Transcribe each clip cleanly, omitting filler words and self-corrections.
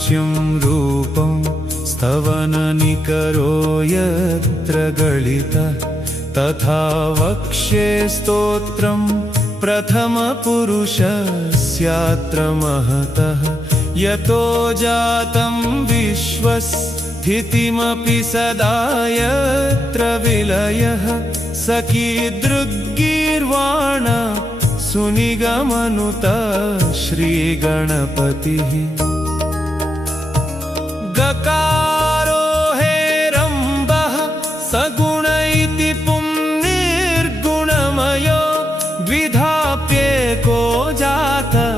वाच्यं रूपं स्तवननिकरो यत्र गलितः तथा वक्ष्ये स्तोत्रं प्रथमपुरुषस्यात्र महतः यतो जातं विश्वस्थितिमपि सदा यत्र विलयः स कीदृग्गीर्वाण सुनिगमनुतः श्रीगणपतिः। गकारो हेरम्बः सगुण इति पुंनिर्गुणमयो द्विधाप्येको जातः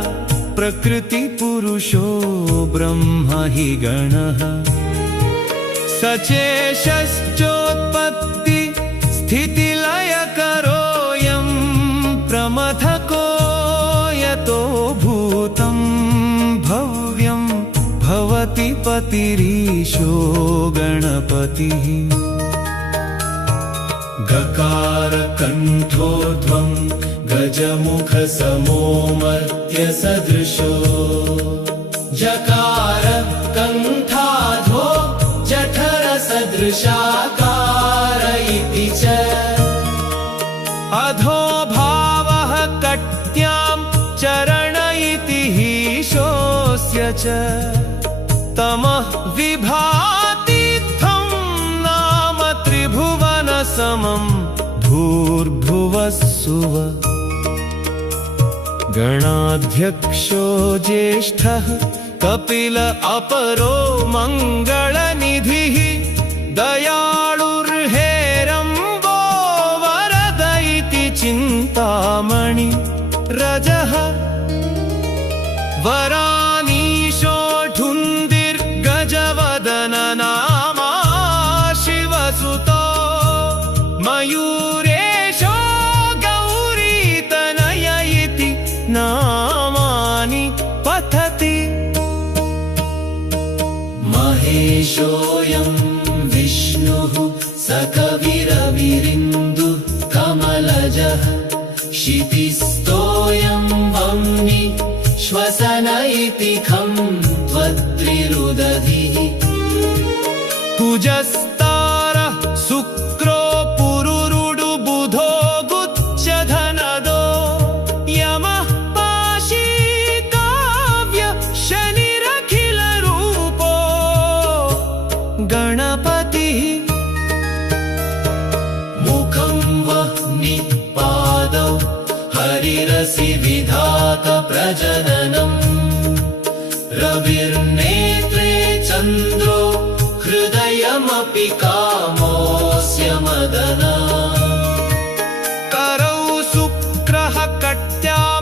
प्रकृतिपुरुषो ब्रह्म हि गणः सचेशश्चोत्पत्ति स्थितिलयकरोऽयं प्रमथको यतो भूतं भव्यं भवति पतिरीशो गणपतिः। गकारकण्ठोध्वं गजमुखसमो मर्त्यसदृशो जकार कण्ठाधो जठरसदृशाकार इति च अधो भावः कट्यां चरण इति हीशोऽस्य च तमः विभातीत्थं नाम त्रिभुवनसमं भूर्भुवस्सुव। गणाध्यक्षो ज्येष्ठः कपिल अपरो मङ्गलनिधिः दयाळुर्हेरम्बो वरद इति चिन्तामणि रजः वरानीशो ढुन्दिर्गजवदन नामा शिवसुतो मयूरेशो गौरीतनय इति नामानि पठति। महेशोऽयं विष्णुः स कविरविरिन्दुः कमलजः क्षितिस्थोऽयं वह्नि श्वसन इति खं त्वद्रिरुदधिः कुजस्तारः शुक्रो पुरुरुडु बुधो गुच्छधनदो यमः पाशी काव्य शनिरखिलरूपो गणपतिः। मुखं वह्नि पादौ हरिरसि विधात प्रजननम् रविर्नेत्रे चन्द्रो हृदयमपि कामोऽस्य मदना करौ शुक्रः कट्यामवनिरुदरं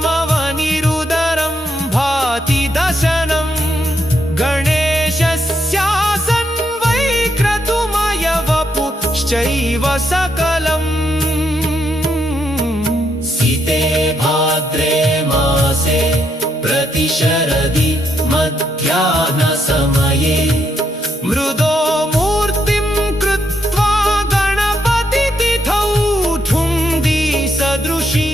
भाति दशनं गणेशस्यासन् वै क्रतुमयवपुश्चैव सकलम्। सिते भाद्रे मासे प्रतिशरदि मध्याह्नसमये मृदो मूर्तिं कृत्वा गणपतितिथौ ठुन्दी सदृशी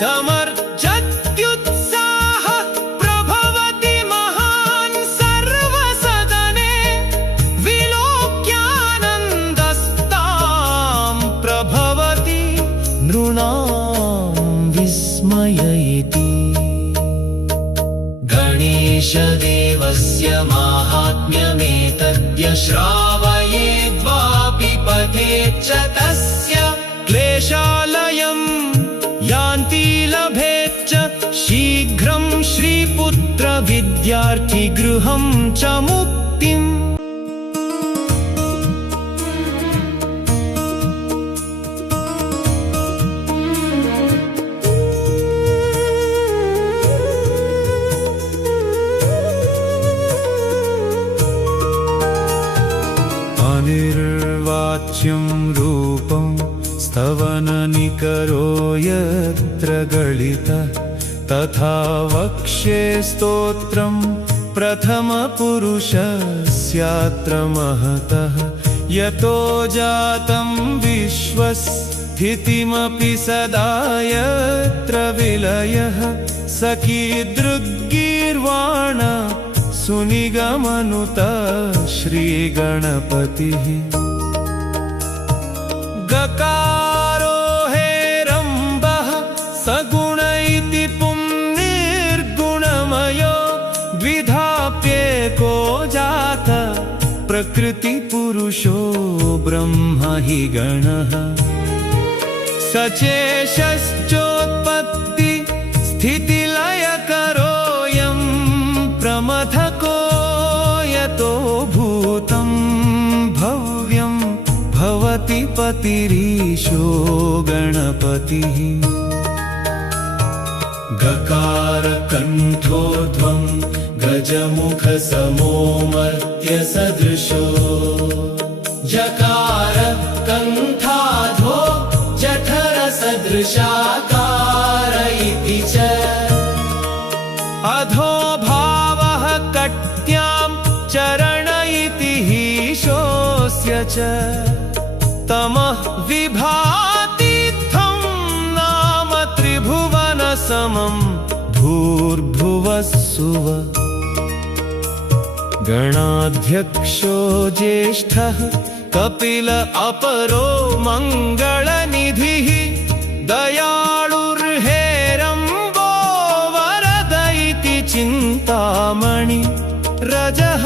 समर्जत्युत्साह प्रभवति महान् सर्वसदने विलोक्यानन्दस्तां प्रभवति नृणां विस्मय इति। गणेशदेवस्य माहात्म्यमेतद्य श्रावयेद्वापि पठेच्च तस्य क्लेशालयं यान्ति लभेच्च शीघ्रं श्रीपुत्र विद्यार्थिगृहं च मुक्तिम्। निर्वाच्यं रूपं स्तवननिकरो यत्र गलितः तथा वक्ष्ये स्तोत्रं प्रथमपुरुषस्यात्र महतः यतो जातं विश्वस्थितिमपि सदा यत्र विलयः स कीदृग्गीर्वाण सुनिगमनुत श्रीगणपतिः गकारो हेरम्बः सगुण इति पुंनिर्गुणमयो द्विधाप्येको जात प्रकृतिपुरुषो ब्रह्म हि गणः सचेशश्चोत्पत्ति स्थितिलयकरोऽयं प्रमथको यतो भूतं भव्यं भवति पतिरीशो गणपतिः गकारकण्ठोध्वं गजमुखसमो मर्त्यसदृशो जकार कण्ठाधो जठरसदृशाकार इति च अधो भावः कट्यां चरण इति हीशोऽस्य च तमः विभातीत्थं नाम त्रिभुवनसमं भूर्भुवः सुवः गणाध्यक्षो ज्येष्ठः कपिल अपरो मङ्गलनिधिः दयाळुर्हेरम्बो वरद इति चिन्तामणि रजः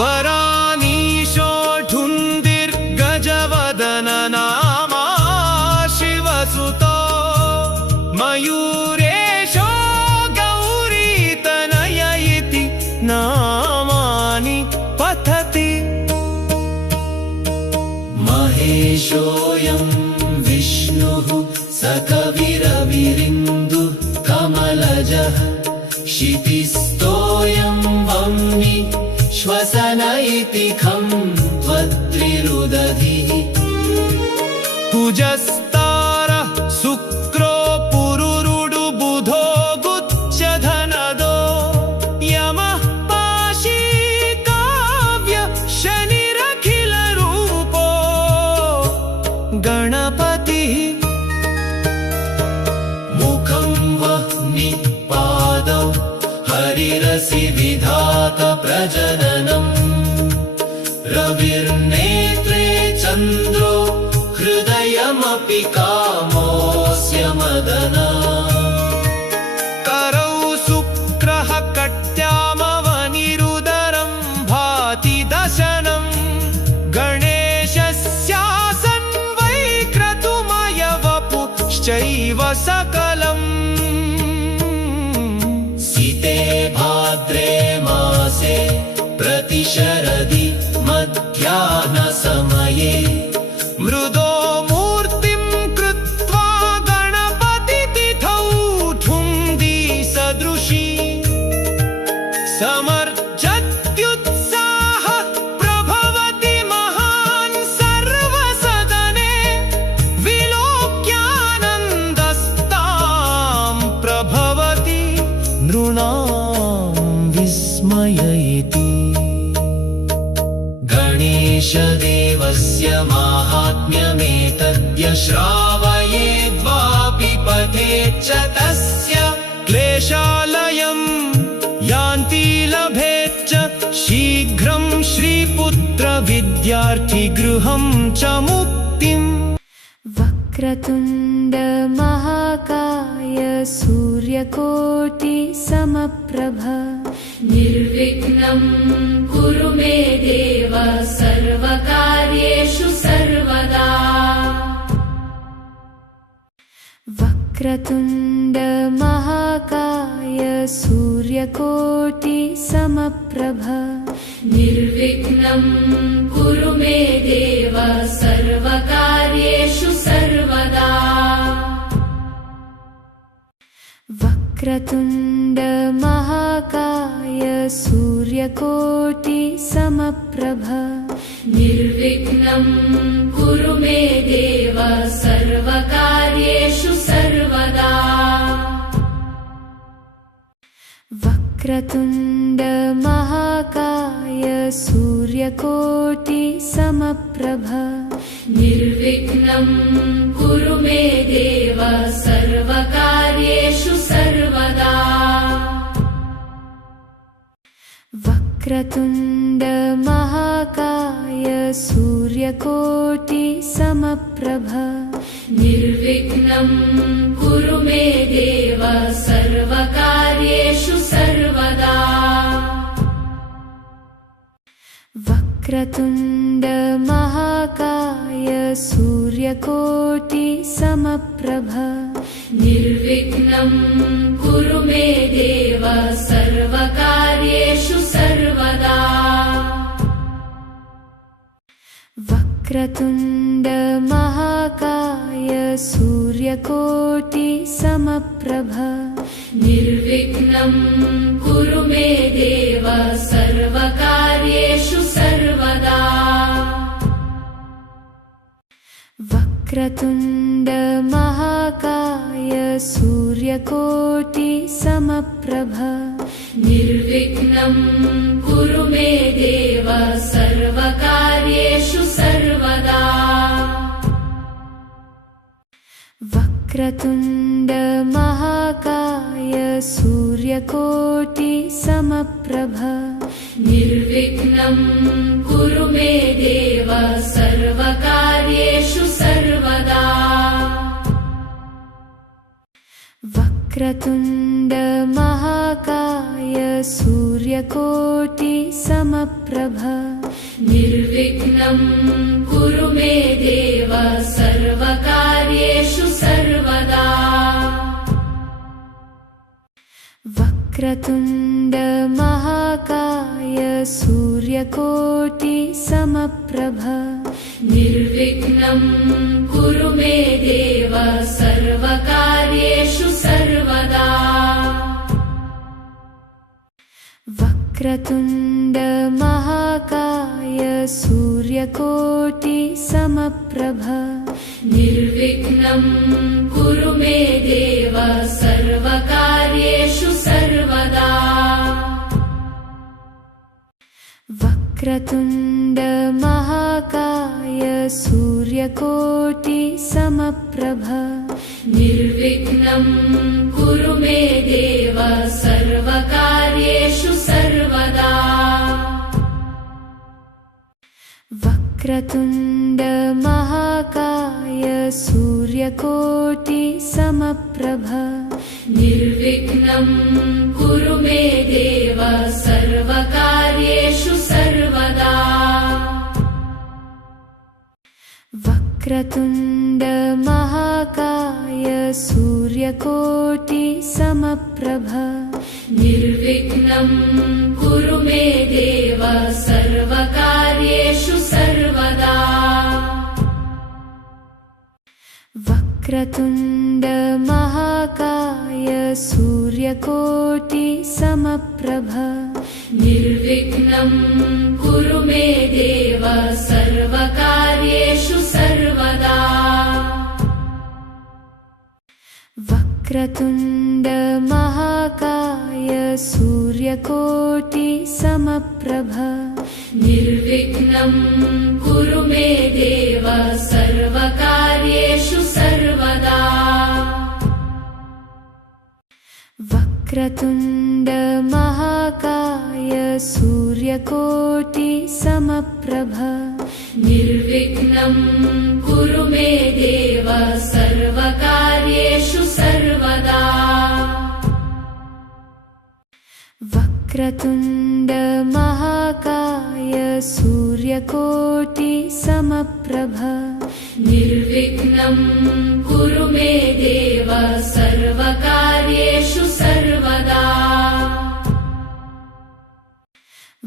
वरानीशो ढुन्दिर्गजवदन नामा शिवसुतो मयूरेशो गौरीतनय इति नामानि पठति महेशोऽयं विष्णुः सकविरविरिन्दुः कमलजः क्षितिस्थोऽयं वह्नि श्वसन इति खं त्वद्विरुदधिः कुजस्तारः शुक्रो पुरुरुडु बुधो गुच्छधनदो यमः पाशी काव्य शनिरखिलरूपो गणपतिः मुखं वह्नि पादौ हरिरसि विधात प्रजननम् रविर्नेत्रे चन्द्रो हृदयमपि कामोऽस्य मदना करौ शुक्रः कट्यामवनिरुदरं भाति दशनं गणेशस्यासन् वैक्रतुमयवपुश्चैव सकलम् सिते भाद्रे मासे प्रतिशरदि मध्याह्नसमये मृदो मूर्तिं कृत्वा गणपतितिथौ ठुन्दी सदृशी समर्जत्युत्साह प्रभवति महान् सर्वसदने विलोक्यानन्दस्तां प्रभवति नृणां विस्मय इति गणेशदेवस्य माहात्म्यमेतद्य श्रावयेद्वापि पठेच्च तस्य क्लेशालयं यान्ति लभेच्च शीघ्रं श्रीपुत्र विद्यार्थिगृहं च मुक्तिम् वक्रतुण्ड महाकाय सूर्यकोटि समप्रभ निर्विघ्नं कुरु मे देव सर्वकार्येषु सर्वदा वक्रतुण्ड महाकाय सूर्यकोटि समप्रभ निर्विघ्नं कुरु मे देव सर्वकार्येषु सर्वदा वक्रतुण्ड महाकाय सूर्यकोटि समप्रभ निर्विघ्नं कुरु मे देव सर्वकार्येषु सर्वदा वक्रतुण्ड महाकाय सूर्यकोटि समप्रभ निर्विघ्नं कुरु मे देव सर्वकार्येषु सर्वदा वक्रतुण्ड महाकाय सूर्यकोटि समप्रभ निर्विघ्नं कुरु मे देव सर्वकार्येषु सर्वदा। वक्रतुण्ड महाकाय सूर्यकोटि समप्रभ निर्विघ्नं कुरु मे देव सर्वकार्येषु सर्वदा। वक्रतुण्ड महाकाय सूर्यकोटि समप्रभ निर्विघ्नं कुरु मे देव सर्वकार्येषु सर्वदा। वक्रतुण्ड महाकाय सूर्यकोटि समप्रभ निर्विघ्नं कुरु मे देव सर्वकार्येषु सर्वदा। वक्रतुण्ड महाकाय सूर्यकोटि समप्रभ निर्विघ्नं कुरु मे देव सर्वकार्येषु सर्वदा। वक्रतुण्ड महाकाय सूर्यकोटि समप्रभ निर्विघ्नं कुरु मे देव सर्वकार्येषु सर्वदा। वक्रतुण्ड महाकाय सूर्यकोटि समप्रभ निर्विघ्नं कुरु मे देव सर्वकार्येषु सर्वदा। वक्रतुण्ड महाकाय सूर्यकोटि समप्रभ निर्विघ्नं कुरु मे देव सर्वकार्येषु सर्वदा। वक्रतुण्ड महाकाय सूर्यकोटि समप्रभ निर्विघ्नं कुरु मे देव सर्वकार्येषु सर्वदा। वक्रतुण्ड महाकाय सूर्यकोटि समप्रभ निर्विघ्नं कुरु मे देव सर्वकार्येषु सर्वदा। वक्रतुण्ड महाकाय सूर्यकोटि समप्रभ निर्विघ्नं कुरु मे देव सर्वकार्येषु सर्वदा। वक्रतुण्ड महाकाय सूर्यकोटि समप्रभ निर्विघ्नं कुरु मे देव सर्वकार्येषु सर्वदा। वक्रतुण्ड महाकाय सूर्यकोटि समप्रभ निर्विघ्नं कुरु मे देव सर्वकार्येषु सर्वदा। वक्रतुण्ड महाकाय सूर्यकोटि समप्रभ निर्विघ्नं कुरु मे देव सर्वकार्येषु सर्वदा। वक्रतुण्ड महाकाय सूर्यकोटि समप्रभ निर्विघ्नं कुरु मे देव सर्वकार्येषु सर्वदा।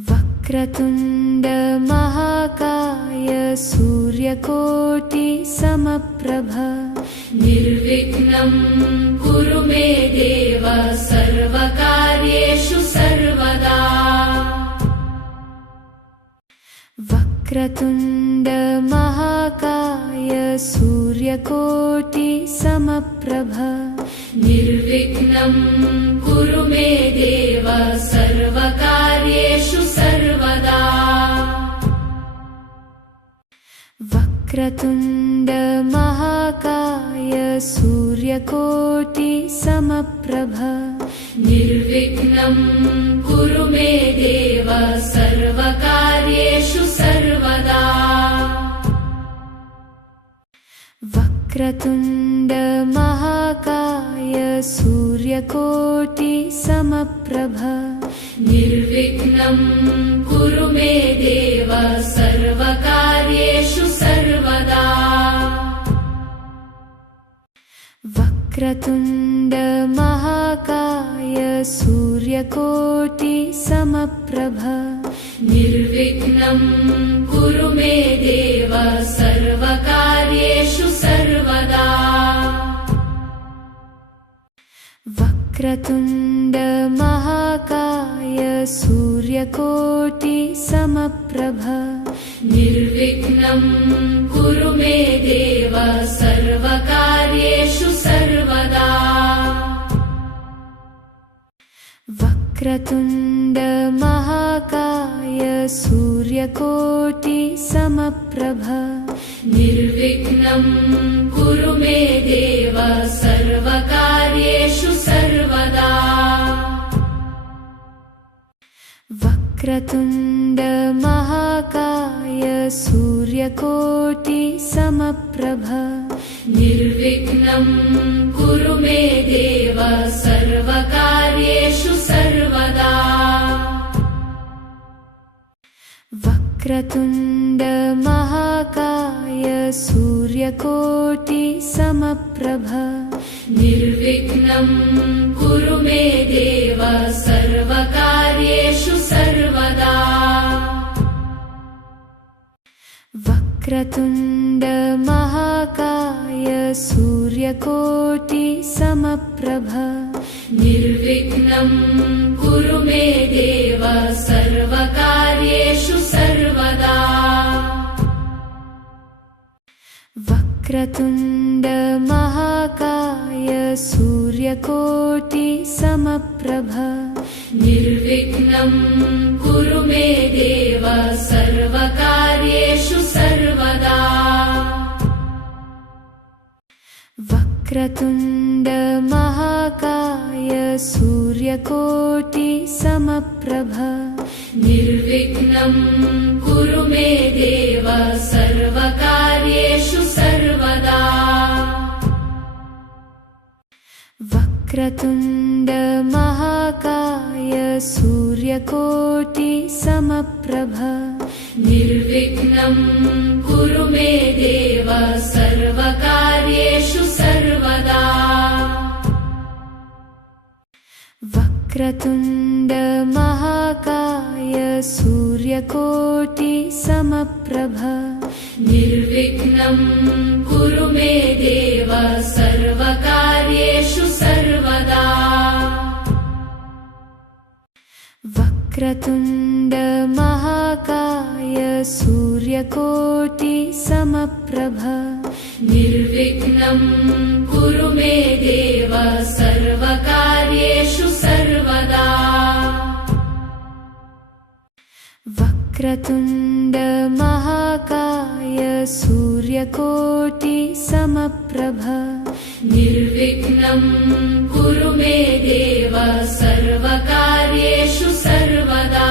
वक्रतुण्ड महाकाय सूर्यकोटि समप्रभ निर्विघ्नं कुरु मे देव सर्वकार्येषु सर्वदा। वक्रतुण्ड महाकाय सूर्यकोटि समप्रभ निर्विघ्नं कुरु मे देव सर्वकार्येषु सर्वदा। वक्रतुण्ड महाकाय सूर्यकोटि समप्रभ निर्विघ्नं कुरु मे देव सर्वकार्येषु सर्वदा वक्रतुण्ड महाकाय सूर्यकोटि समप्रभ निर्विघ्नं कुरु मे देव सर्वकार्येषु सर्वदा वक्रतुण्ड महाकाय सूर्यकोटि समप्रभ निर्विघ्नं कुरु मे देव सर्वकार्येषु सर्वदा वक्रतुण्ड महाकाय सूर्यकोटि समप्रभ निर्विघ्नं कुरु मे देव सर्वकार्येषु सर्वदा वक्रतुण्ड महाकाय सूर्यकोटि समप्रभ निर्विघ्नं कुरु मे देव सर्वकार्येषु सर्वदा वक्रतुण्ड महाकाय सूर्यकोटि समप्रभ निर्विघ्नं कुरु मे देव सर्वकार्येषु सर्वदा वक्रतुण्ड महाकाय सूर्यकोटि समप्रभ निर्विघ्नं कुरु मे देव सर्वकार्येषु सर्वदा वक्रतुण्ड महाकाय सूर्यकोटि समप्रभ निर्विघ्नं कुरु मे देव सर्वकार्येषु सर्वदा वक्रतुण्ड महाकाय सूर्यकोटि समप्रभ निर्विघ्नं कुरु मे देव सर्वकार्येषु सर्वदा वक्रतुण्ड महाकाय सूर्यकोटि समप्रभ निर्विघ्नं कुरु मे देव सर्वकार्येषु सर्वदा वक्रतुण्ड महाकाय सूर्यकोटि समप्रभ निर्विघ्नं कुरु मे देव सर्वकार्येषु सर्वदा वक्रतुण्ड महाकाय सूर्यकोटि समप्रभ निर्विघ्नं कुरु मे देव सर्वकार्येषु सर्वदा वक्रतुण्ड महाकाय सूर्यकोटि समप्रभ निर्विघ्नं कुरु मे देव सर्वकार्येषु सर्वदा वक्रतुण्ड महाकाय सूर्यकोटि समप्रभ निर्विघ्नं कुरु मे देव सर्वकार्येषु सर्वदा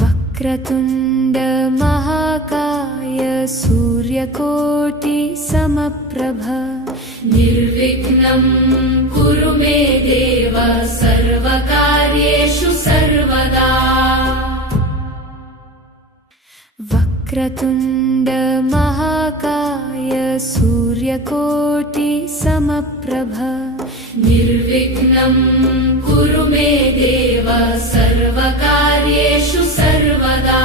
वक्रतुण्ड महाकाय सूर्यकोटि समप्रभ निर्विघ्नं कुरु मे देव सर्वकार्येषु सर्वदा वक्रतुण्ड महाकाय सूर्यकोटि समप्रभ निर्विघ्नं कुरु मे देव सर्वकार्येषु सर्वदा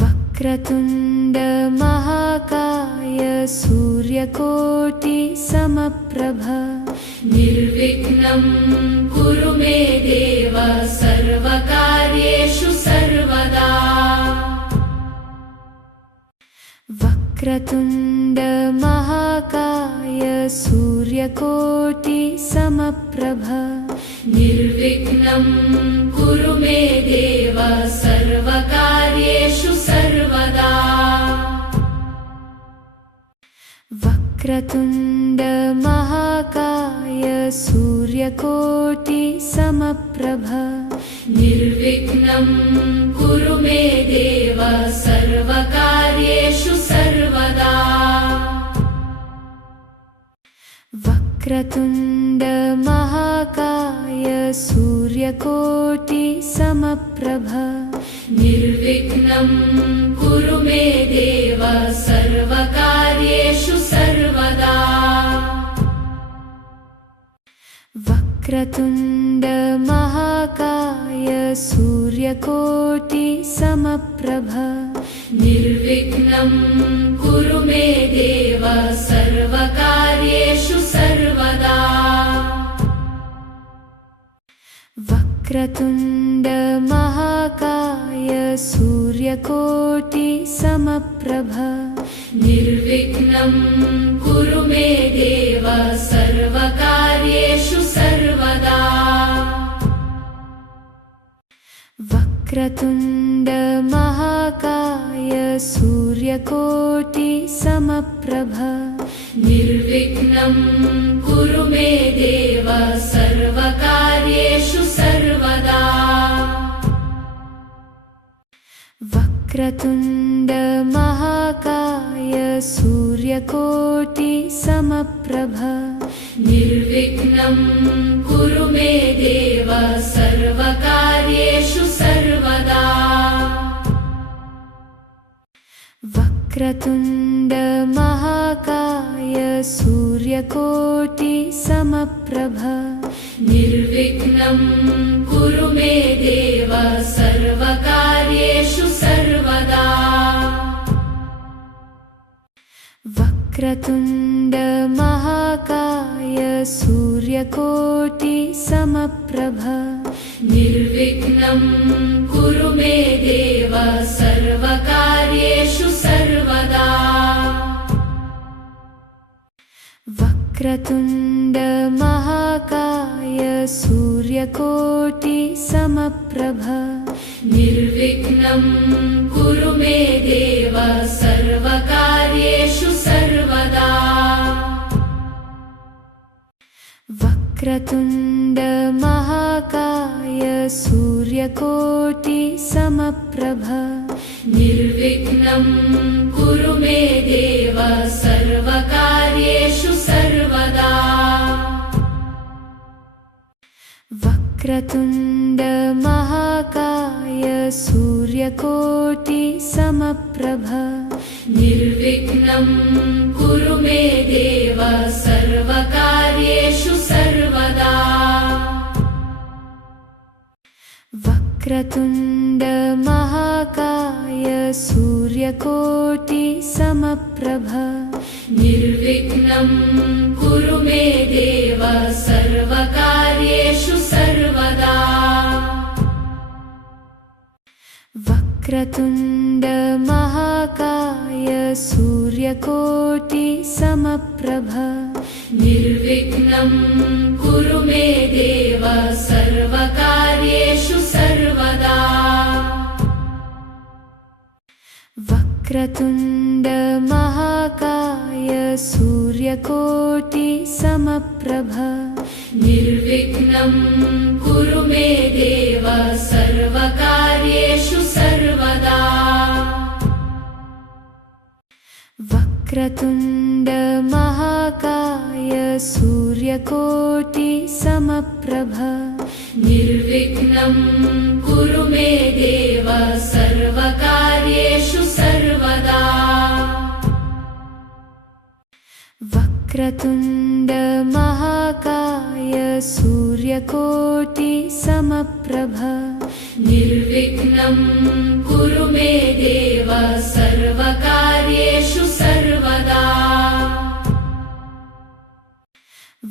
वक्रतुण्ड महाकाय सूर्यकोटि समप्रभ निर्विघ्नं कुरु मे देव सर्वकार्येषु सर्वदा वक्रतुण्ड महाकाय सूर्यकोटि समप्रभ निर्विघ्नं कुरु मे देव सर्वकार्येषु सर्वदा वक्रतुण्ड महाकाय सूर्यकोटि समप्रभ निर्विघ्नं कुरु मे देव सर्वकार्येषु सर्वदा वक्रतुण्ड महाकाय सूर्यकोटि समप्रभ निर्विघ्नं कुरु मे देव सर्वकार्येषु सर्वदा वक्रतुण्ड महाकाय सूर्यकोटि समप्रभ निर्विघ्नं कुरु मे देव सर्वकार्येषु सर्वदा वक्रतुण्ड महाकाय सूर्यकोटि समप्रभ निर्विघ्नं कुरु मे देव सर्वकार्येषु सर्वदा वक्रतुण्ड महाकाय सूर्यकोटि समप्रभ निर्विघ्नं कुरु मे देव सर्वकार्येषु सर्वदा वक्रतुण्ड महाकाय सूर्यकोटि समप्रभ निर्विघ्नं कुरु मे देव सर्वकार्येषु सर्वदा वक्रतुण्ड महाकाय सूर्यकोटि समप्रभ निर्विघ्नं कुरु मे देव सर्वकार्येषु सर्वदा वक्रतुण्ड महाकाय सूर्यकोटि समप्रभ निर्विघ्नं कुरु मे देव सर्वकार्येषु सर्वदा वक्रतुण्ड महाकाय सूर्यकोटि समप्रभ निर्विघ्नं कुरु मे देव सर्वकार्येषु सर्वदा वक्रतुण्ड महाकाय सूर्यकोटि समप्रभ निर्विघ्नं कुरु मे देव सर्वकार्येषु सर्वदा वक्रतुण्ड महाकाय सूर्यकोटि समप्रभ निर्विघ्नं कुरु मे देव सर्वकार्येषु सर्वदा वक्रतुण्ड महाकाय सूर्यकोटि समप्रभ निर्विघ्नं कुरु मे देव सर्वकार्येषु सर्वदा वक्रतुण्ड महाकाय सूर्यकोटि समप्रभ निर्विघ्नं कुरु मे देव सर्वकार्येषु सर्वदा वक्रतुण्ड महाकाय सूर्यकोटि समप्रभ निर्विघ्नं कुरु मे देव सर्वकार्येषु सर्वदा वक्रतुण्ड महाकाय सूर्यकोटि समप्रभ निर्विघ्नं कुरु मे देव सर्वकार्येषु सर्वदा वक्रतुण्ड महाकाय सूर्यकोटि समप्रभ निर्विघ्नं कुरु मे देव सर्वकार्येषु सर्वदा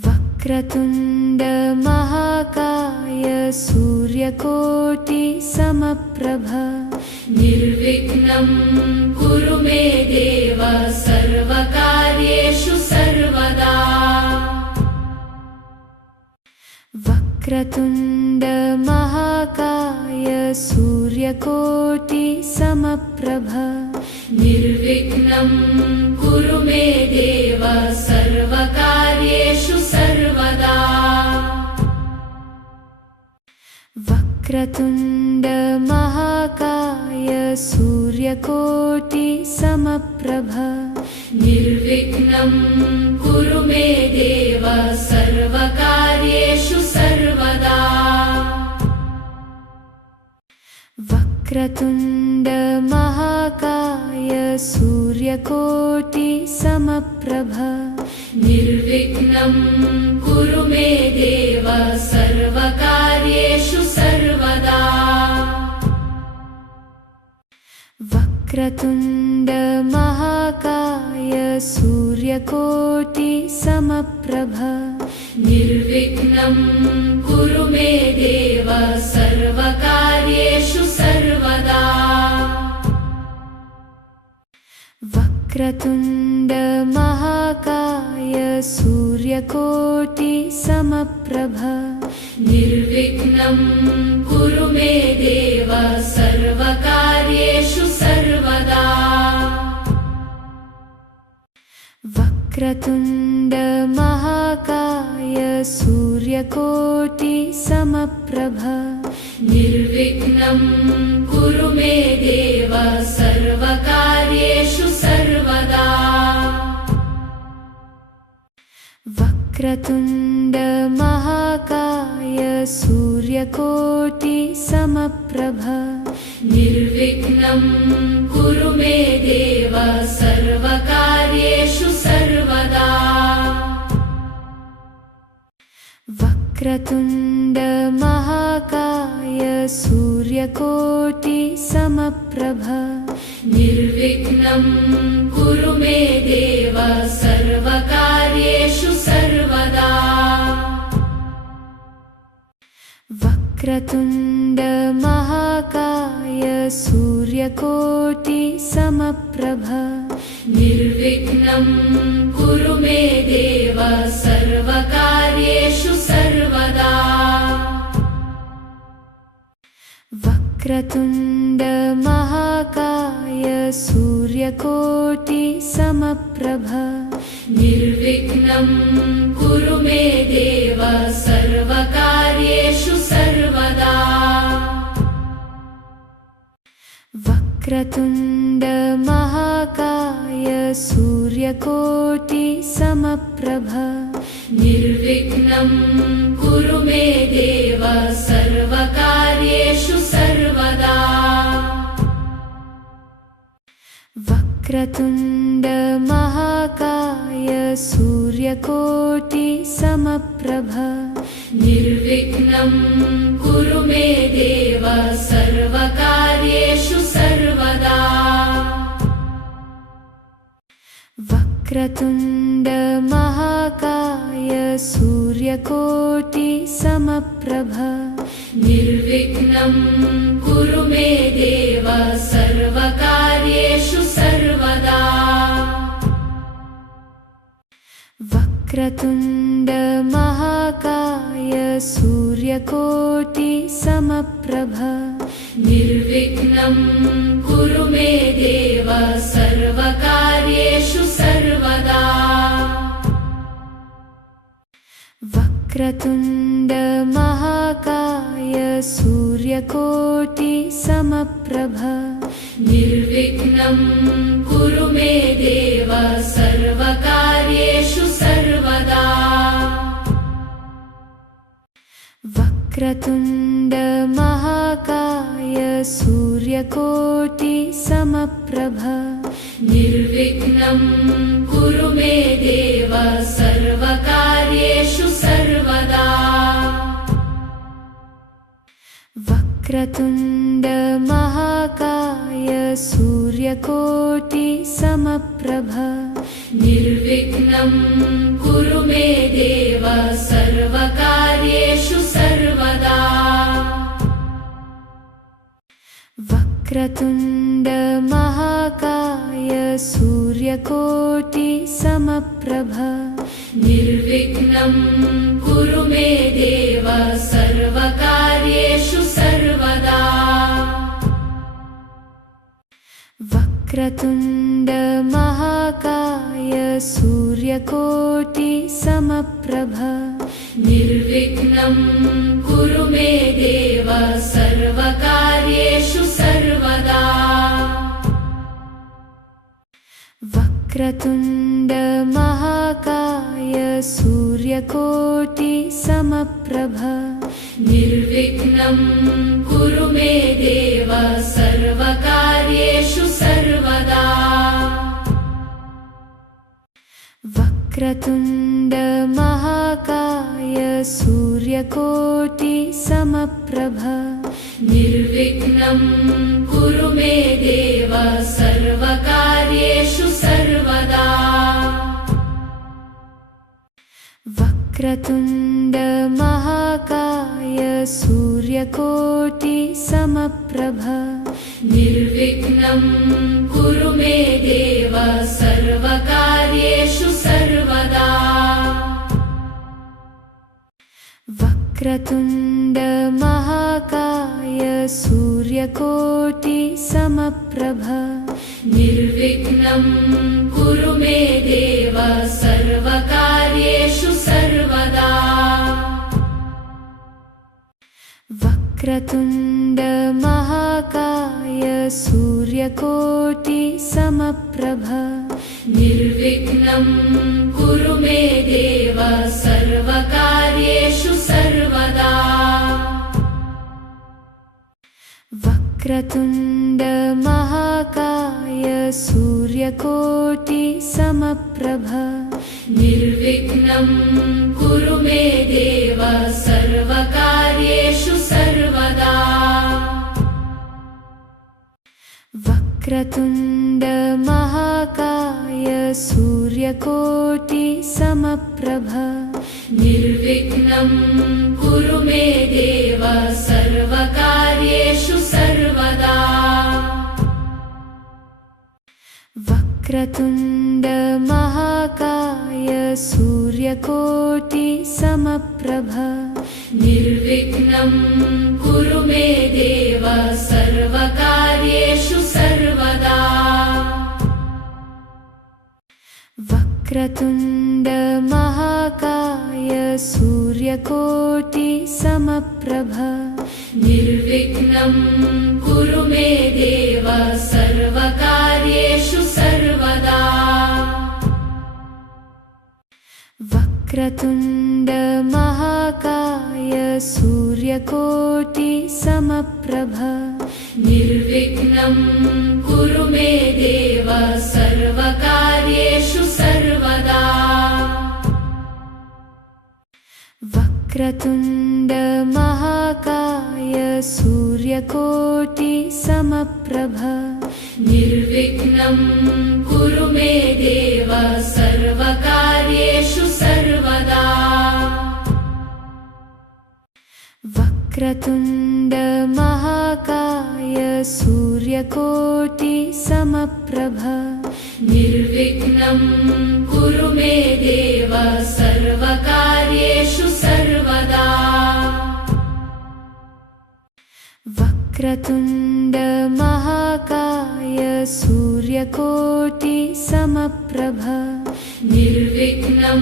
वक्रतुण्ड महाकाय सूर्यकोटि समप्रभ निर्विघ्नं कुरु मे देव सर्वकार्येषु सर्वदा वक्रतुण्ड महाकाय सूर्यकोटि समप्रभ निर्विघ्नं कुरु मे देव सर्वकार्येषु सर्वदा। वक्रतुण्ड महाकाय सूर्यकोटि समप्रभ निर्विघ्नं कुरु मे देव सर्वकार्येषु सर्वदा। वक्रतुण्ड महाकाय सूर्यकोटि समप्रभ निर्विघ्नं कुरु मे देव सर्वकार्येषु सर्वदा। वक्रतुण्ड महाकाय सूर्यकोटि समप्रभ निर्विघ्नं कुरु मे देव सर्वकार्येषु सर्वदा। वक्रतुण्ड महाकाय सूर्यकोटि समप्रभ निर्विघ्नं कुरु मे देव सर्वकार्येषु सर्वदा। वक्रतुण्ड महाकाय सूर्यकोटि समप्रभ निर्विघ्नं कुरु मे देव सर्वकार्येषु सर्वदा। वक्रतुण्ड महाकाय सूर्यकोटि समप्रभ निर्विघ्नं कुरु मे देव सर्वकार्येषु सर्वदा। वक्रतुण्ड महाकाय सूर्यकोटि समप्रभ निर्विघ्नं कुरु मे देव सर्वकार्येषु सर्वदा। वक्रतुण्ड महाकाय सूर्यकोटि समप्रभ निर्विघ्नं कुरु मे देव सर्वकार्येषु सर्वदा। वक्रतुण्ड महाकाय सूर्यकोटि समप्रभ निर्विघ्नं कुरु मे देव सर्वकार्येषु सर्वदा। वक्रतुण्ड महाकाय सूर्यकोटि समप्रभ निर्विघ्नं कुरु मे देव सर्वकार्येषु सर्वदा। वक्रतुण्ड महाकाय सूर्यकोटि समप्रभ निर्विघ्नं कुरु मे देव सर्वकार्येषु सर्वदा। वक्रतुण्ड महाकाय सूर्यकोटि समप्रभ निर्विघ्नं कुरु मे देव सर्वकार्येषु सर्वदा। वक्रतुण्ड महाकाय सूर्यकोटि समप्रभ निर्विघ्नं कुरु मे देव सर्वकार्येषु सर्वदा। वक्रतुण्ड महाकाय सूर्यकोटि समप्रभ निर्विघ्नं कुरु मे देव सर्वकार्येषु सर्वदा। वक्रतुण्ड महाकाय सूर्यकोटि समप्रभ निर्विघ्नं कुरु मे देव सर्वकार्येषु सर्वदा। वक्रतुण्ड महाकाय सूर्यकोटि समप्रभ निर्विघ्नं कुरु मे देव सर्वकार्येषु सर्वदा। वक्रतुण्ड महाकाय सूर्यकोटि समप्रभ निर्विघ्नं कुरु मे देव सर्वकार्येषु सर्वदा। वक्रतुण्ड महाकाय सूर्यकोटि समप्रभ निर्विघ्नं कुरु मे देव सर्वकार्येषु सर्वदा। वक्रतुण्ड महाकाय सूर्यकोटि समप्रभ निर्विघ्नं कुरु मे देव सर्वकार्येषु सर्वदा। वक्रतुण्ड महाकाय सूर्यकोटि समप्रभ निर्विघ्नं कुरु मे देव सर्वकार्येषु सर्वदा। वक्रतुण्ड महाकाय सूर्यकोटि समप्रभ निर्विघ्नं कुरु मे देव सर्वकार्येषु सर्वदा। वक्रतुण्ड महाकाय सूर्यकोटि समप्रभ निर्विघ्नं कुरु मे देव सर्वकार्येषु सर्वदा। वक्रतुण्ड महाकाय सूर्यकोटि समप्रभ निर्विघ्नं कुरु मे देव सर्वकार्येषु सर्वदा। वक्रतुण्ड महाकाय सूर्यकोटि समप्रभ निर्विघ्नं कुरु मे देव सर्वकार्येषु सर्वदा। वक्रतुण्ड महाकाय सूर्यकोटि समप्रभ निर्विघ्नं कुरु मे देव सर्वकार्येषु सर्वदा। वक्रतुण्ड महाकाय सूर्यकोटि समप्रभ निर्विघ्नं कुरु मे देव सर्वकार्येषु सर्वदा। वक्रतुण्ड महाकाय सूर्यकोटि समप्रभ निर्विघ्नं कुरु मे देव सर्वकार्येषु सर्वदा। वक्रतुण्ड महाकाय सूर्यकोटि समप्रभ निर्विघ्नं कुरु मे देव सर्वकार्येषु सर्वदा। वक्रतुण्ड महाकाय सूर्यकोटि समप्रभ निर्विघ्नं कुरु मे देव सर्वकार्येषु सर्वदा। वक्रतुण्ड महाकाय सूर्यकोटि समप्रभ निर्विघ्नं कुरु मे देव सर्वकार्येषु सर्वदा। वक्रतुण्ड महाकाय सूर्यकोटि समप्रभ निर्विघ्नं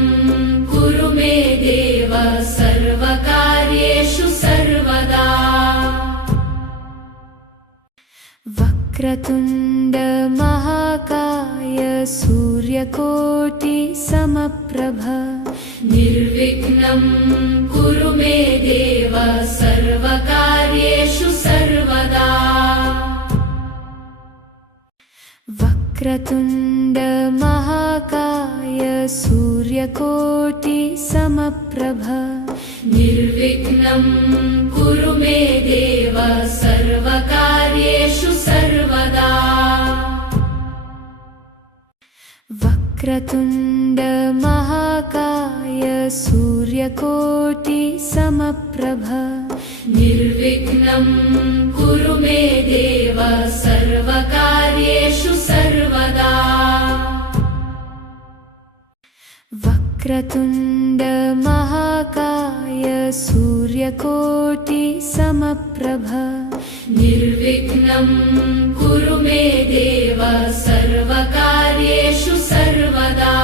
कुरु मे देव सर्वकार्येषु सर्वदा। वक्रतुण्ड महाकाय सूर्यकोटि समप्रभ निर्विघ्नं कुरु मे देव सर्वकार्येषु सर्वदा। वक्रतुण्ड महाकाय सूर्यकोटि समप्रभ निर्विघ्नं कुरु मे देव सर्वकार्येषु सर्वदा। वक्रतुण्ड महाकाय सूर्यकोटि समप्रभ निर्विघ्नं कुरु मे देव सर्वकार्येषु सर्वदा। वक्रतुण्ड महाकाय सूर्यकोटि समप्रभ निर्विघ्नं कुरु मे देव सर्वकार्येषु सर्वदा।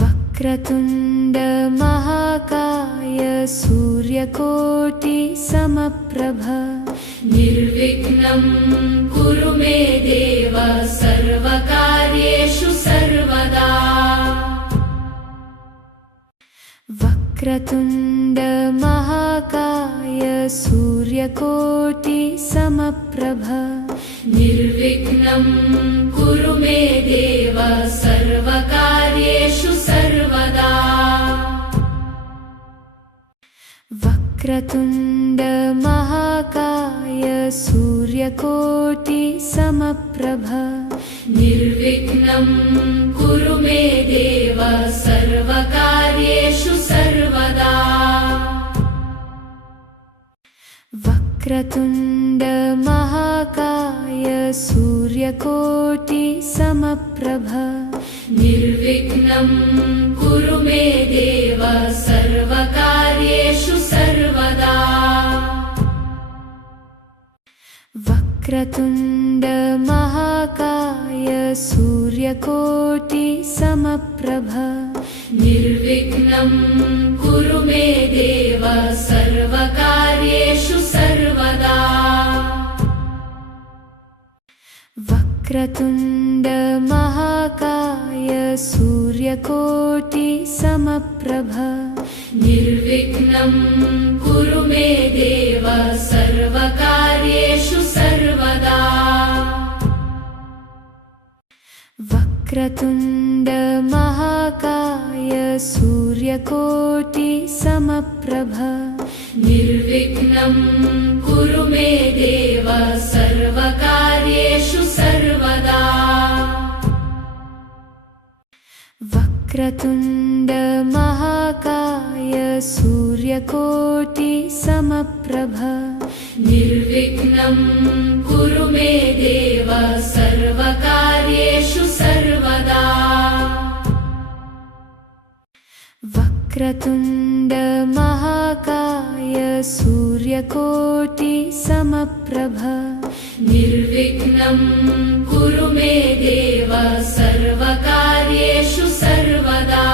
वक्रतुण्ड महाकाय सूर्यकोटि समप्रभ निर्विघ्नं कुरु मे देव सर्वकार्येषु सर्वदा। वक्रतुण्ड महाकाय सूर्यकोटि समप्रभ निर्विघ्नं कुरु मे देव सर्वकार्येषु सर्वदा। वक्रतुण्ड महाकाय सूर्यकोटि समप्रभ निर्विघ्नं कुरु मे देव सर्वकार्येषु सर्वदा। वक्रतुण्ड महाकाय सूर्यकोटि समप्रभ निर्विघ्नं कुरु मे देव सर्वकार्येषु सर्वदा। वक्रतुण्ड महाकाय सूर्यकोटि समप्रभ निर्विघ्नं कुरु मे देव सर्वकार्येषु सर्वदा। वक्रतुण्ड महाकाय सूर्यकोटि समप्रभ निर्विघ्नं कुरु मे देव सर्वकार्येषु सर्वदा। वक्रतुण्ड महाकाय सूर्यकोटि समप्रभ निर्विघ्नं कुरु मे देव सर्वकार्येषु सर्वदा। वक्रतुण्ड महाकाय सूर्यकोटि समप्रभ निर्विघ्नं कुरु मे देव सर्वकार्येषु सर्वदा। वक्रतुण्ड महाकाय सूर्यकोटि समप्रभ निर्विघ्नं कुरु मे देव सर्वकार्येषु सर्वदा।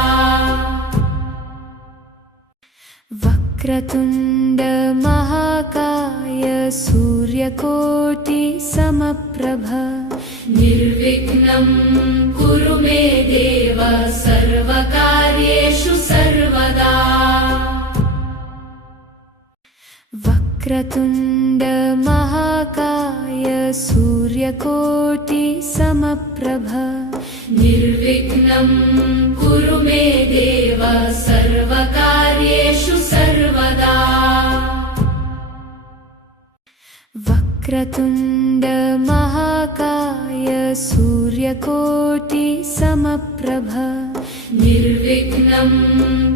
वक्रतुण्ड महाकाय सूर्यकोटि समप्रभ निर्विघ्नं कुरु मे देव सर्वकार्येषु सर्वदा। वक्रतुण्ड महाकाय सूर्यकोटि समप्रभ निर्विघ्नं कुरु मे देव सर्वकार्येषु सर्वदा। वक्रतुण्ड महाकाय सूर्यकोटि समप्रभ निर्विघ्नं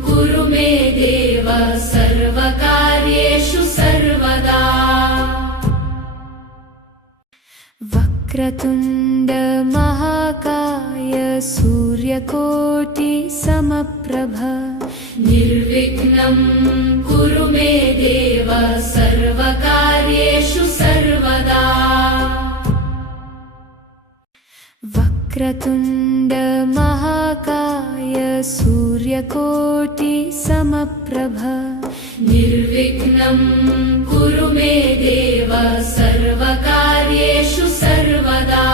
कुरु मे देव सर्वकार्येषु सर्वदा। वक्रतुण्ड महाकाय सूर्यकोटि समप्रभ निर्विघ्नं कुरु मे देव सर्वकार्येषु सर्वदा। वक्रतुण्ड महाकाय सूर्यकोटि समप्रभ निर्विघ्नं कुरु मे देव सर्वकार्येषु सर्वदा।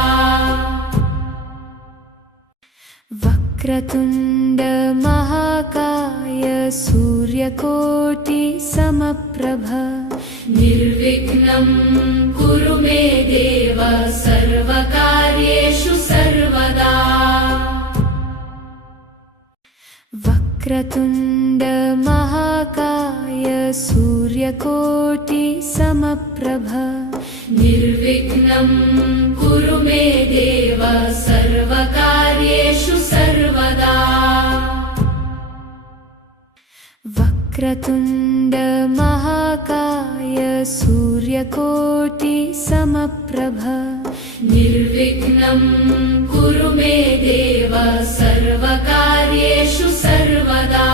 वक्रतुण्ड महाकाय सूर्यकोटि समप्रभ निर्विघ्नं कुरु मे देव सर्वकार्येषु सर्वदा। वक्रतुण्ड महाकाय सूर्यकोटि समप्रभ निर्विघ्नं कुरु मे देव सर्वकार्येषु सर्वदा। वक्रतुण्ड महाकाय सूर्यकोटि समप्रभ निर्विघ्नं कुरु मे देव सर्वकार्येषु सर्वदा।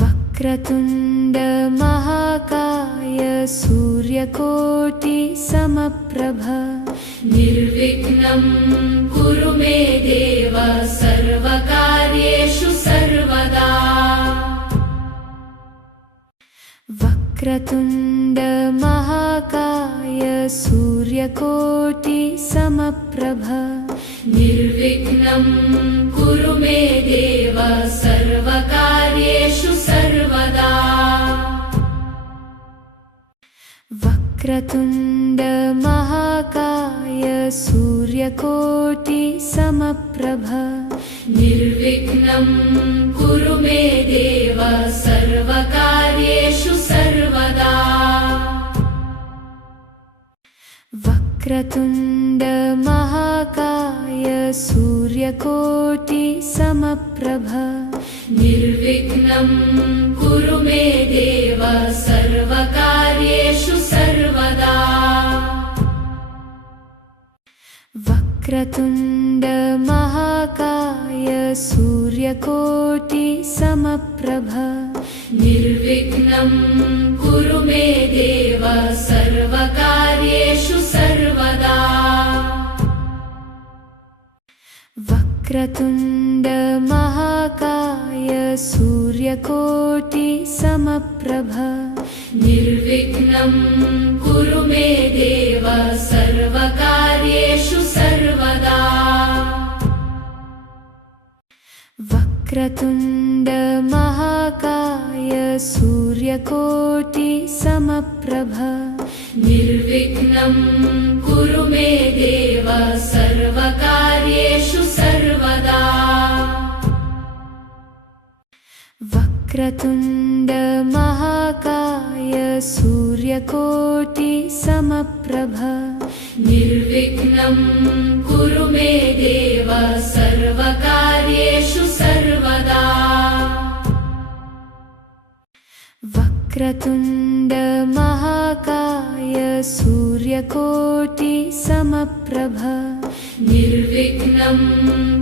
वक्रतुण्ड महाकाय सूर्यकोटि समप्रभ निर्विघ्नं कुरु मे देव सर्वकार्येषु सर्वदा। वक्रतुण्ड महाकाय सूर्यकोटि समप्रभ निर्विघ्नं कुरु मे देव सर्वकार्येषु सर्वदा। वक्रतुण्ड महाकाय सूर्यकोटि समप्रभ निर्विघ्नं कुरु मे देव सर्वकार्येषु सर्वदा। वक्रतुण्ड महाकाय सूर्यकोटि समप्रभ निर्विघ्नं कुरु मे देव सर्वकार्येषु सर्वदा। वक्रतुण्ड महाकाय सूर्यकोटि समप्रभ निर्विघ्नं कुरु मे देव सर्वकार्येषु सर्वदा। वक्रतुण्ड महाकाय सूर्यकोटि समप्रभ निर्विघ्नं कुरु मे देव सर्वकार्येषु सर्वदा। वक्रतुण्ड महाकाय सूर्यकोटि समप्रभ निर्विघ्नं कुरु मे देव सर्वकार्येषु सर्वदा। वक्रतुण्ड महाकाय सूर्यकोटि समप्रभ निर्विघ्नं कुरु मे देव सर्वकार्येषु सर्वदा। वक्रतुण्ड महाकाय सूर्यकोटि समप्रभ निर्विघ्नं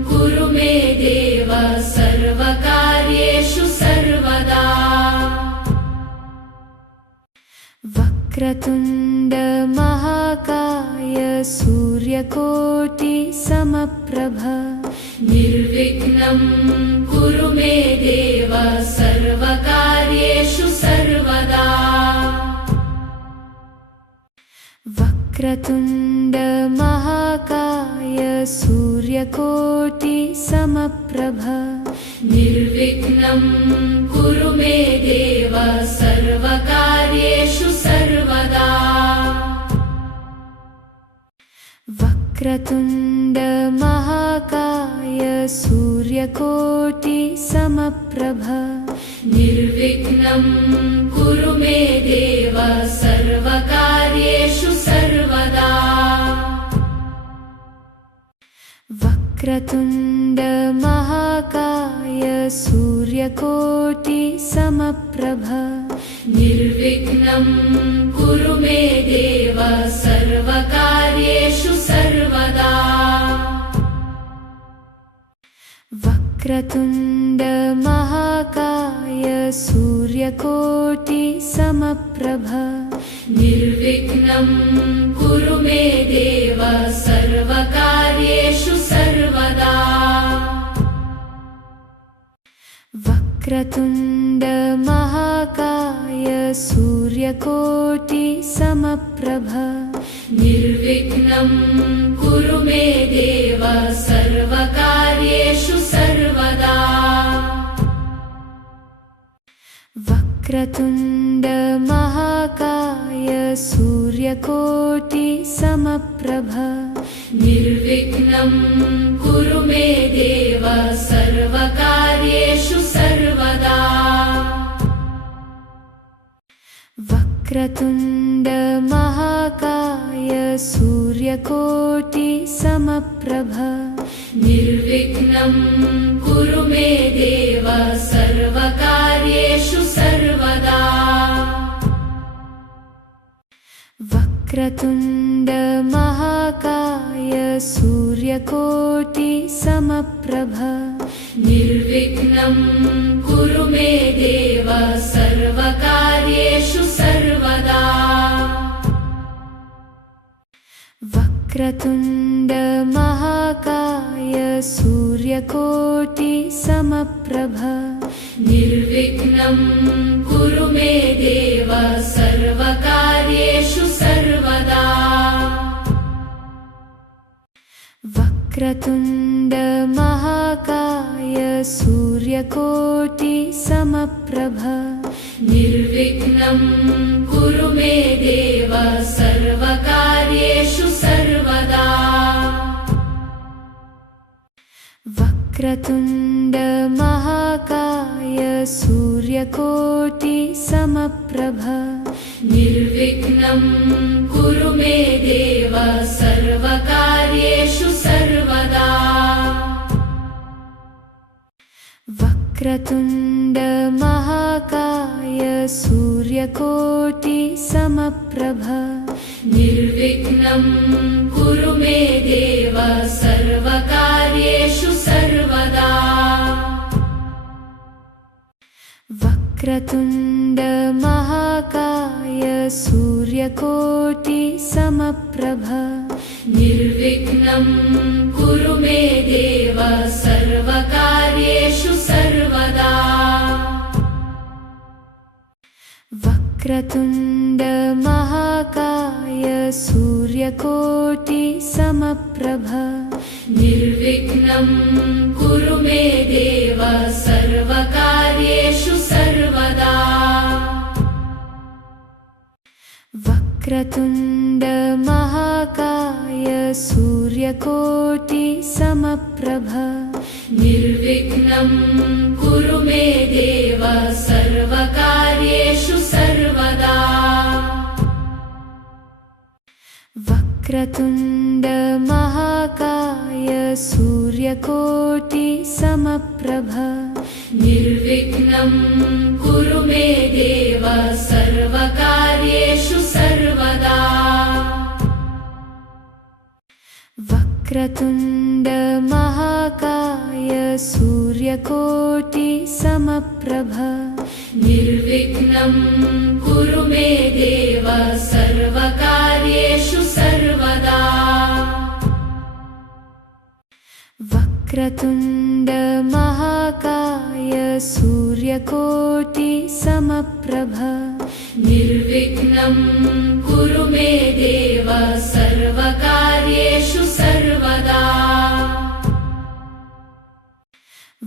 कुरु मे देव सर्वकार्येषु सर्वदा। वक्रतुण्ड महाकाय सूर्यकोटि समप्रभ निर्विघ्नं कुरु मे देव सर्वकार्येषु सर्वदा। वक्रतुण्ड महाकाय सूर्यकोटि समप्रभ निर्विघ्नं कुरु मे देव सर्वकार्येषु सर्वदा। वक्रतुण्ड महाकाय सूर्यकोटि समप्रभ निर्विघ्नं कुरु मे देव सर्वकार्येषु सर्वदा। वक्रतुण्ड महाकाय सूर्यकोटि समप्रभ निर्विघ्नं कुरु मे देव सर्वकार्येषु सर्वदा। वक्रतुण्ड महाकाय सूर्यकोटि समप्रभ निर्विघ्नं कुरु मे देव सर्वकार्येषु सर्वदा। वक्रतुण्ड महाकाय सूर्यकोटि समप्रभ निर्विघ्नं कुरु मे देव सर्वकार्येषु सर्वदा। वक्रतुण्ड महाकाय सूर्यकोटि समप्रभ निर्विघ्नं कुरु मे देव सर्वकार्येषु सर्वदा। वक्रतुण्ड महाकाय सूर्यकोटि समप्रभ निर्विघ्नं कुरु मे देव सर्वकार्येषु सर्वदा वक्रतुण्ड महाकाय सूर्यकोटि समप्रभ निर्विघ्नं कुरु मे देव सर्वकार्येषु सर्वदा वक्रतुण्ड महाकाय सूर्यकोटि समप्रभ निर्विघ्नं कुरु मे देव सर्वकार्येषु सर्वदा वक्रतुण्ड महाकाय सूर्यकोटि समप्रभ निर्विघ्नं कुरु मे देव सर्वकार्येषु सर्वदा वक्रतुण्ड महाकाय सूर्यकोटि समप्रभ निर्विघ्नं कुरु मे देव सर्वकार्येषु सर्वदा वक्रतुण्ड महाकाय सूर्यकोटि समप्रभ निर्विघ्नं कुरु मे देव सर्वकार्येषु सर्वदा वक्रतुण्ड महाकाय सूर्यकोटि समप्रभ निर्विघ्नं कुरु मे देव सर्वकार्येषु सर्वदा वक्रतुण्ड महाकाय सूर्यकोटि समप्रभ निर्विघ्नं कुरु मे देव सर्वकार्येषु सर्वदा वक्रतुण्ड महाकाय सूर्यकोटि समप्रभ निर्विघ्नं कुरु मे देव सर्वकार्येषु सर्वदा वक्रतुण्ड महाकाय सूर्यकोटि समप्रभ निर्विघ्नं कुरु मे देव सर्वकार्येषु सर्वदा वक्रतुण्ड महाकाय सूर्यकोटि समप्रभ निर्विघ्नं कुरु मे देव सर्वकार्येषु सर्वदा वक्रतुण्ड महाकाय सूर्यकोटि समप्रभ निर्विघ्नं कुरु मे देव सर्वकार्येषु सर्वदा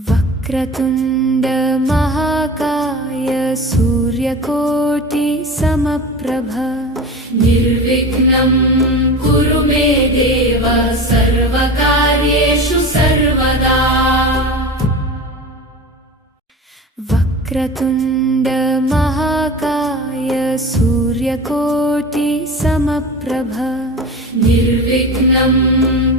वक्रतुण्ड महाकाय सूर्यकोटि समप्रभ निर्विघ्नं कुरु मे देव सर्वकार्येषु सर्वदा वक्रतुण्ड महाकाय सूर्यकोटि समप्रभ निर्विघ्नं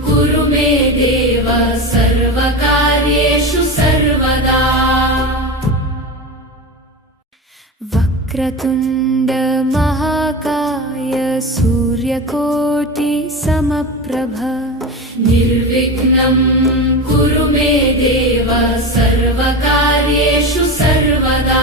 कुरु मे देव सर्वकार्येषु सर्वदा वक्रतुण्ड महाकाय सूर्यकोटि समप्रभ निर्विघ्नं कुरु मे देव सर्वकार्येषु सर्वदा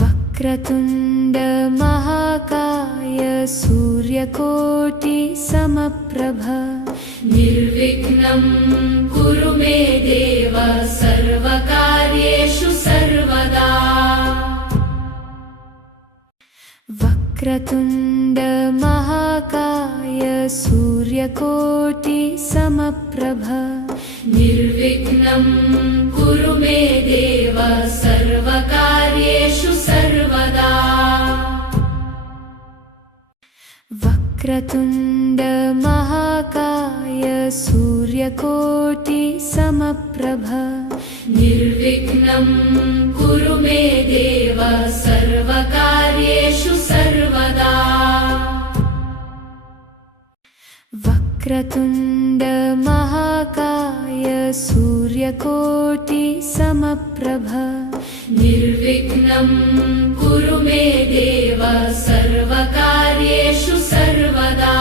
वक्रतुण्ड महाकाय सूर्यकोटि समप्रभ निर्विघ्नं कुरु मे देव सर्वकार्येषु सर्वदा वक्रतुण्ड महाकाय सूर्यकोटि समप्रभ निर्विघ्नं कुरु मे देव सर्वकार्येषु सर्वदा वक्रतुण्ड महाकाय सूर्यकोटि समप्रभ निर्विघ्नं कुरु मे देव सर्वकार्येषु सर्वदा वक्रतुण्ड महाकाय सूर्यकोटि समप्रभ निर्विघ्नं कुरु मे देव सर्वकार्येषु सर्वदा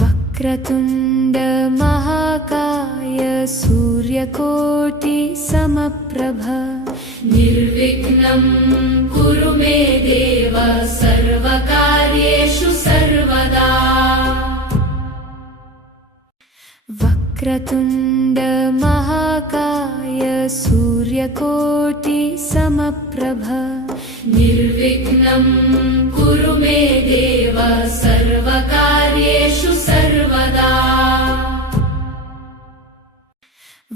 वक्रतुण्ड महाकाय सूर्यकोटि समप्रभ निर्विघ्नं कुरु मे देव सर्वकार्येषु सर्वदा वक्रतुण्ड महाकाय सूर्यकोटि समप्रभ निर्विघ्नं कुरु मे देव सर्वकार्येषु सर्वदा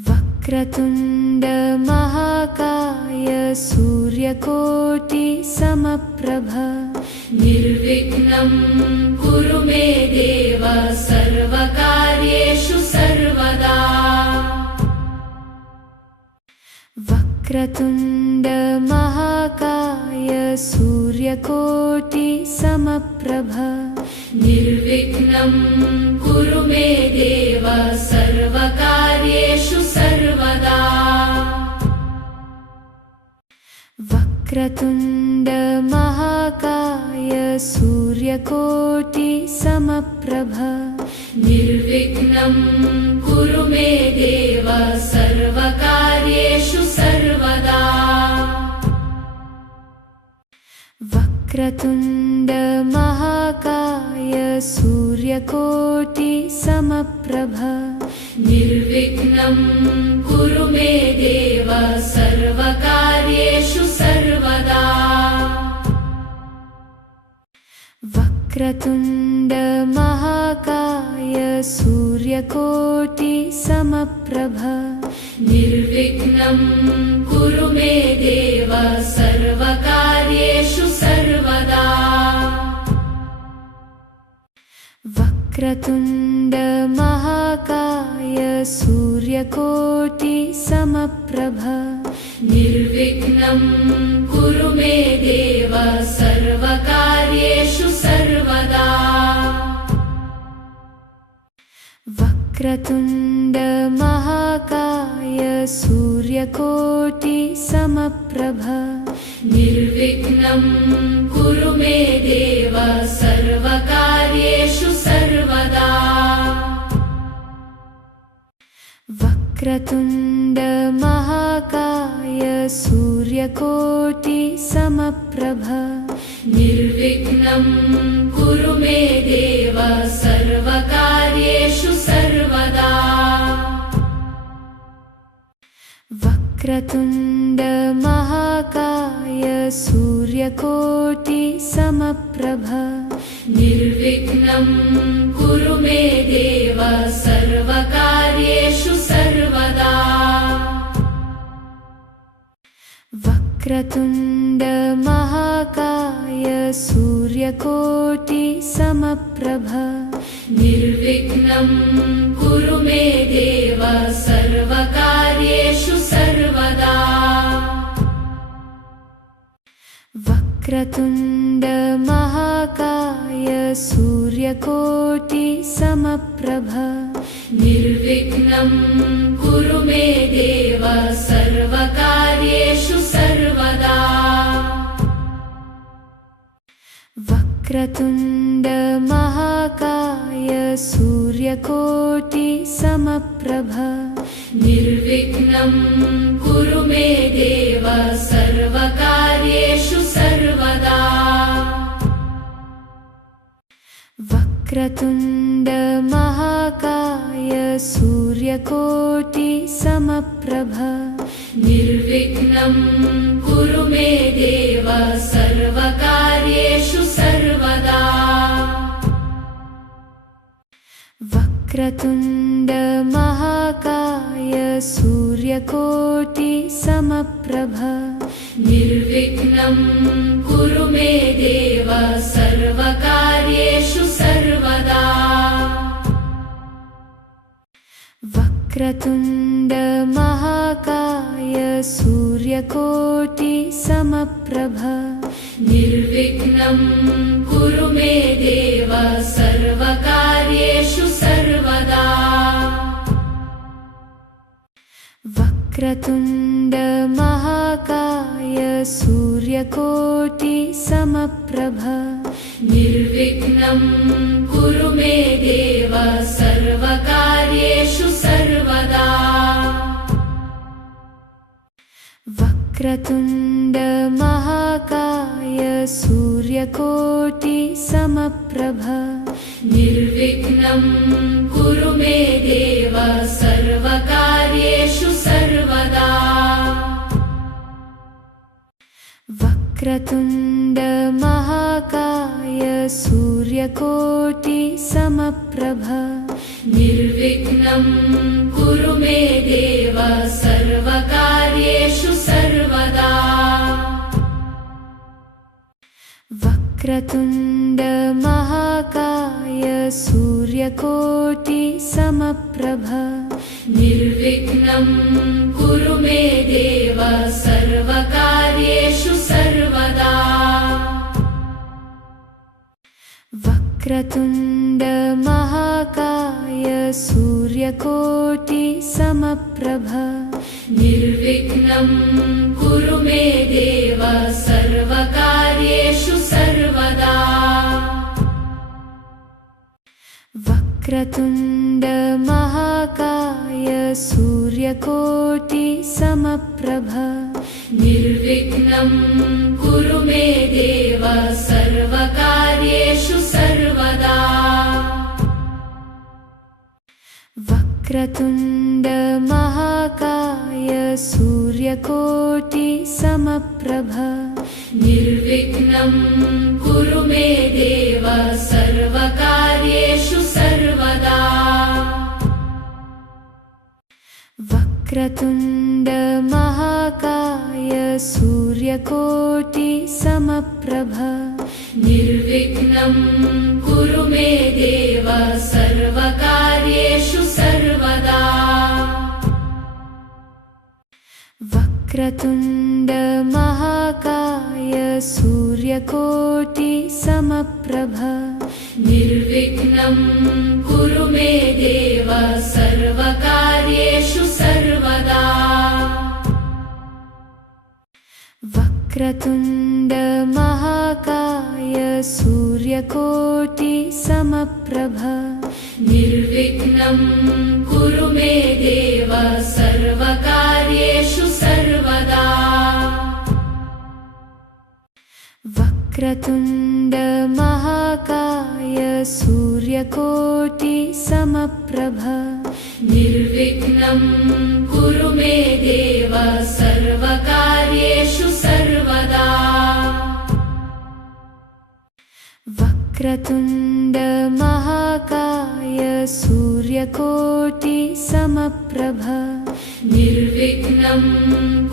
वक्रतुण्ड महाकाय सूर्यकोटि समप्रभ निर्विघ्नं कुरु मे देव सर्वकार्येषु सर्वदा वक्रतुण्ड महाकाय सूर्यकोटि समप्रभ निर्विघ्नं कुरु मे देव सर्वकार्येषु सर्वदा वक्रतुण्ड महाकाय सूर्यकोटि समप्रभ निर्विघ्नं कुरु मे देव सर्वकार्येषु सर्वदा वक्रतुण्ड महाकाय सूर्यकोटि समप्रभ निर्विघ्नं कुरु मे देव सर्वकार्येषु सर्वदा वक्रतुण्ड महाकाय सूर्यकोटि समप्रभ निर्विघ्नं कुरु मे देव सर्वकार्येषु सर्वदा वक्रतुण्ड महाकाय सूर्यकोटि समप्रभ निर्विघ्नं कुरु मे देव सर्वकार्येषु सर्वदा वक्रतुण्ड महाकाय सूर्यकोटि समप्रभ निर्विघ्नं कुरु मे देव सर्वकार्येषु सर्वदा वक्रतुण्ड महाकाय सूर्यकोटि समप्रभ निर्विघ्नं कुरु मे देव सर्वकार्येषु सर्वदा वक्रतुण्ड महाकाय सूर्यकोटि समप्रभ निर्विघ्नं कुरु मे देव सर्वकार्येषु सर्वदा वक्रतुण्ड महाकाय सूर्यकोटि समप्रभ निर्विघ्नं कुरु मे देव सर्वकार्येषु सर्वदा वक्रतुण्ड महाकाय सूर्यकोटि समप्रभ निर्विघ्नं कुरु मे देव सर्वकार्येषु सर्वदा वक्रतुण्ड महाकाय सूर्यकोटि समप्रभ निर्विघ्नं कुरु मे देव सर्वकार्येषु सर्वदा वक्रतुण्ड महाकाय सूर्यकोटि समप्रभ निर्विघ्नं कुरु मे देव सर्वकार्येषु सर्वदा वक्रतुण्ड महाकाय सूर्यकोटि समप्रभ निर्विघ्नं कुरु मे देव सर्वकार्येषु सर्वदा वक्रतुण्ड महाकाय सूर्यकोटि समप्रभ निर्विघ्नं कुरु मे देव सर्वकार्येषु सर्वदा वक्रतुण्ड महाकाय सूर्यकोटि समप्रभ निर्विघ्नं कुरु मे देव सर्वकार्येषु सर्वदा वक्रतुण्ड महाकाय सूर्यकोटि समप्रभ निर्विघ्नं कुरु मे देव सर्वकार्येषु सर्वदा वक्रतुण्ड महाकाय सूर्यकोटि समप्रभ निर्विघ्नं कुरु मे देव सर्वकार्येषु सर्वदा वक्रतुण्ड महाकाय सूर्यकोटि समप्रभ निर्विघ्नं कुरु मे देव सर्वकार्येषु सर्वदा वक्रतुण्ड महाकाय सूर्यकोटि समप्रभ निर्विघ्नं कुरु मे देव सर्वकार्येषु सर्वदा वक्रतुण्ड महाकाय सूर्यकोटि समप्रभ निर्विघ्नं कुरु मे देव सर्वकार्येषु सर्वदा वक्रतुण्ड महाकाय सूर्यकोटि समप्रभ निर्विघ्नं कुरु मे देव सर्वकार्येषु सर्वदा वक्रतुण्ड महाकाय सूर्यकोटि समप्रभ निर्विघ्नं कुरु मे देव सर्वकार्येषु सर्वदा वक्रतुण्ड महाकाय सूर्यकोटि समप्रभ निर्विघ्नं कुरु मे देव सर्वकार्येषु सर्वदा वक्रतुण्ड महाकाय सूर्यकोटि समप्रभ निर्विघ्नं कुरु मे देव सर्वकार्येषु सर्वदा वक्रतुण्ड महाकाय सूर्यकोटि समप्रभ निर्विघ्नं कुरु मे देव सर्वकार्येषु सर्वदा वक्रतुण्ड महाकाय सूर्यकोटि समप्रभ निर्विघ्नं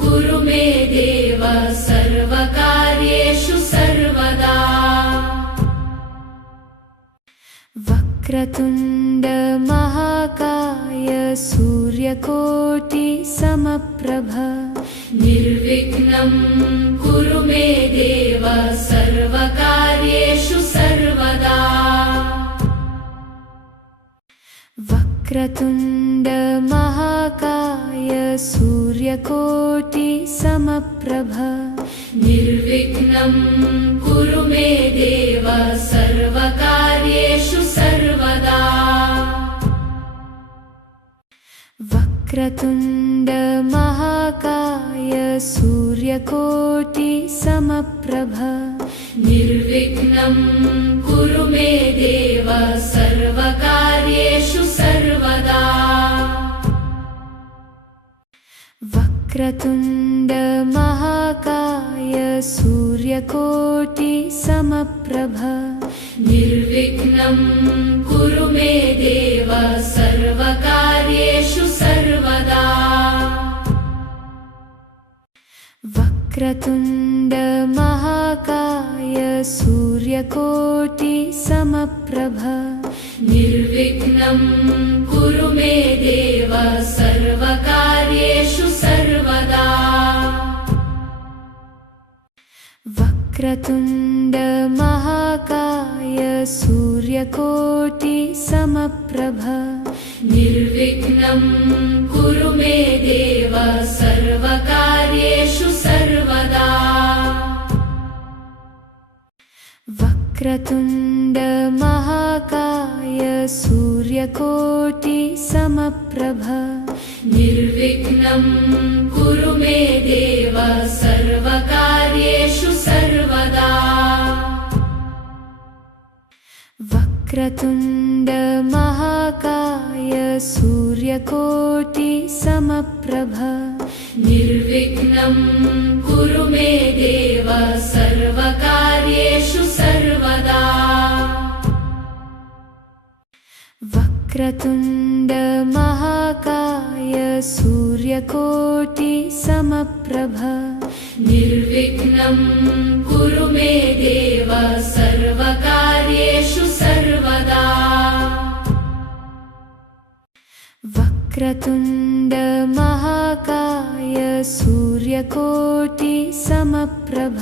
कुरु मे देव सर्वकार्येषु सर्वदा वक्रतुण्ड महाकाय सूर्यकोटि समप्रभ निर्विघ्नं कुरु मे देव सर्वकार्येषु सर्वदा वक्रतुण्ड महाकाय सूर्यकोटि समप्रभ निर्विघ्नं कुरु मे देव सर्वकार्येषु सर्वदा वक्रतुण्ड महाकाय सूर्यकोटि समप्रभ निर्विघ्नं कुरु मे देव सर्वकार्येषु सर्वदा वक्रतुण्ड महाकाय सूर्यकोटि समप्रभ निर्विघ्नं कुरु मे देव सर्वकार्येषु सर्वदा वक्रतुण्ड महाकाय सूर्यकोटि समप्रभ निर्विघ्नं कुरु मे देव सर्वकार्येषु सर्वदा वक्रतुण्ड महाकाय सूर्यकोटि समप्रभ निर्विघ्नं कुरु मे देव सर्वकार्येषु सर्वदा वक्रतुण्ड महाकाय सूर्यकोटि समप्रभ निर्विघ्नं कुरु मे देव सर्वकार्येषु सर्वदा वक्रतुण्ड महाकाय सूर्यकोटि समप्रभ निर्विघ्नं कुरु मे देव सर्वकार्येषु सर्वदा वक्रतुण्ड महाकाय सूर्यकोटि समप्रभ निर्विघ्नं कुरु मे देव सर्वकार्येषु सर्वदा वक्रतुण्ड महाकाय सूर्यकोटि समप्रभ